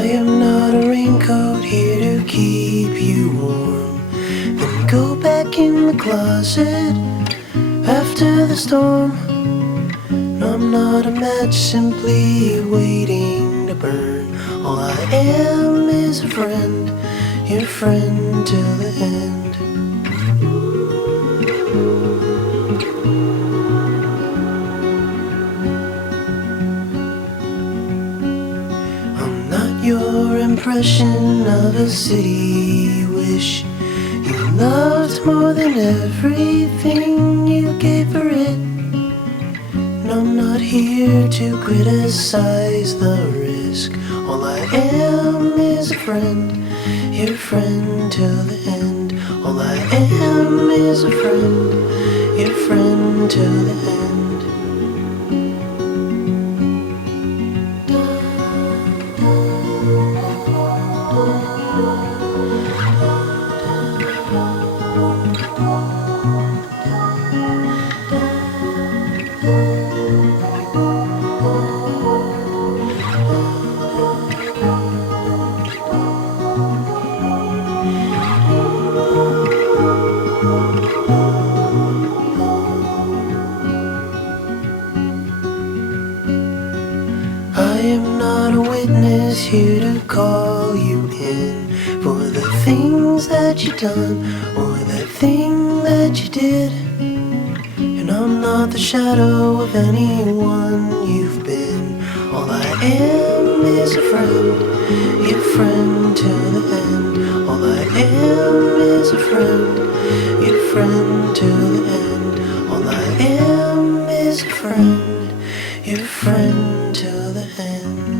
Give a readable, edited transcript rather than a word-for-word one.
I am not a raincoat here to keep you warm. Then go back in the closet after the storm. No, I'm not a match simply waiting to burn. All I am is a friend, your friend till the end. I'm not your impression of a city wish you loved more than everything you gave for it. No, I'm not here to criticize the risk. All I am is a friend, your friend till the end. All I am is a friend, your friend till the end. I am not a witness here to call you in for the things that you done or the thing that you did. And I'm not the shadow of anyone you've been. All I am is a friend, your friend till the end. All I am is a friend, your friend till the end. All I am is a friend, your friend till the end.